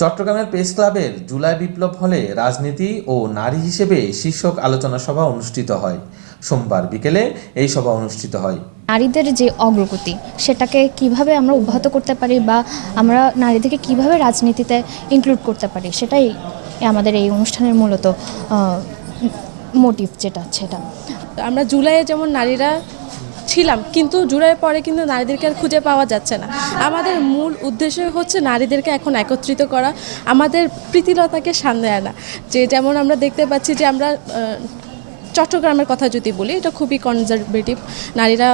চট্টগ্রামের প্রেস ক্লাবের জুলাই বিপ্লব হলে রাজনীতি ও নারী হিসেবে শীর্ষক আলোচনা সভা অনুষ্ঠিত হয়। সোমবার বিকেলে এই সভা অনুষ্ঠিত হয়। নারীদের যে অগ্রগতি সেটাকে কিভাবে আমরা অব্যাহত করতে পারি বা আমরা নারীদেরকে কিভাবে রাজনীতিতে ইনক্লুড করতে পারি সেটাই আমাদের এই অনুষ্ঠানের মূলত মোটিভ সেটা। আমরা জুলাইয়ে যেমন নারীরা ছিলাম, কিন্তু জুলাইয়ের পরে কিন্তু নারীদেরকে আর খুঁজে পাওয়া যাচ্ছে না। আমাদের মূল উদ্দেশ্য হচ্ছে নারীদেরকে এখন একত্রিত করা, আমাদের প্রীতিলতাকে সামনে আনা। যেমন আমরা দেখতে পাচ্ছি যে আমরা চট্টগ্রামের কথা যদি বলি, এটা খুবই কনজারভেটিভ, নারীরা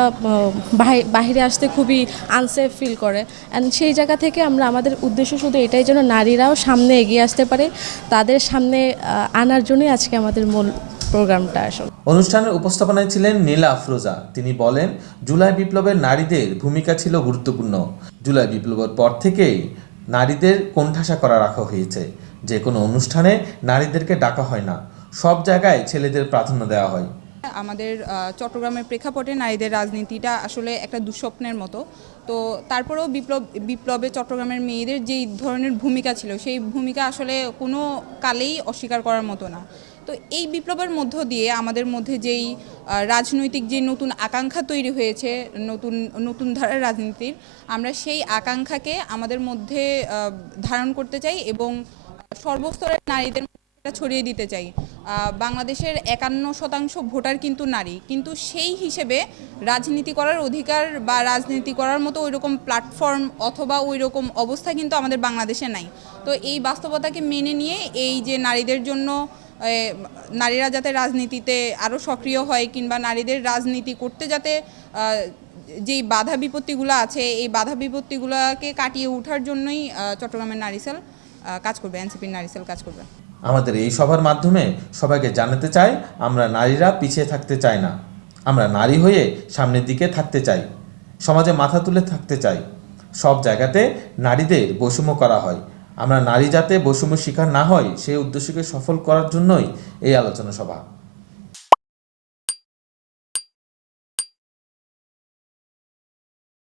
বাহিরে আসতে খুবই আনসেফ ফিল করে। অ্যান্ড সেই জায়গা থেকে আমাদের উদ্দেশ্য শুধু এটাই যেন নারীরাও সামনে এগিয়ে আসতে পারে, তাদের সামনে আনার জন্যই আজকে আমাদের মূল প্রোগ্রামটা আসলে। অনুষ্ঠানের উপস্থাপনায় ছিলেন নীলা আফরোজা। তিনি বলেন, জুলাই বিপ্লবের নারীদের ভূমিকা ছিল গুরুত্বপূর্ণ। জুলাই বিপ্লবের পর থেকেই নারীদের কোণঠাসা করা রাখা হয়েছে। যে কোনো অনুষ্ঠানে নারীদেরকে ডাকা হয় না, সব জায়গায় ছেলেদের প্রাধান্য দেওয়া হয়। আমাদের চট্টগ্রামের প্রেক্ষাপটে নারীদের রাজনীতিটা আসলে একটা দুঃস্বপ্নের মতো। তো তারপরেও বিপ্লবে চট্টগ্রামের মেয়েদের যেই ধরনের ভূমিকা ছিল, সেই ভূমিকা আসলে কোনো কালেই অস্বীকার করার মতো না। তো এই বিপ্লবের মধ্য দিয়ে আমাদের মধ্যে যেই রাজনৈতিক যে নতুন আকাঙ্ক্ষা তৈরি হয়েছে, নতুন ধারার রাজনীতির, আমরা সেই আকাঙ্ক্ষাকে আমাদের মধ্যে ধারণ করতে চাই এবং সর্বস্তরের নারীদের ছড়িয়ে দিতে চাই। বাংলাদেশের 51% ভোটার কিন্তু নারী, কিন্তু সেই হিসেবে রাজনীতি করার অধিকার বা রাজনীতি করার মতো ওই রকম প্ল্যাটফর্ম অথবা ওই রকম অবস্থা কিন্তু আমাদের বাংলাদেশে নাই। তো এই বাস্তবতাকে মেনে নিয়ে এই যে নারীদের জন্য নারীরা যাতে রাজনীতিতে আরও সক্রিয় হয়, কিংবা নারীদের রাজনীতি করতে যাতে যেই বাধা বিপত্তিগুলো আছে, এই বাধা বিপত্তিগুলোকে কাটিয়ে ওঠার জন্যই চট্টগ্রামের নারী সেল কাজ করবে, এনসিপির নারী সেল কাজ করবে। আমাদের এই সভার মাধ্যমে সবাইকে জানাতে চাই, আমরা নারীরা পিছিয়ে থাকতে চাই না। আমরা নারী হয়ে সামনের দিকে থাকতে চাই, সমাজে মাথা তুলে থাকতে চাই। সব জায়গাতে নারীদের বৈষম্য করা হয়। আমরা নারী যাতে বৈষম্য শিকার না হয় সেই উদ্দেশ্যকে সফল করার জন্যই এই আলোচনা সভা।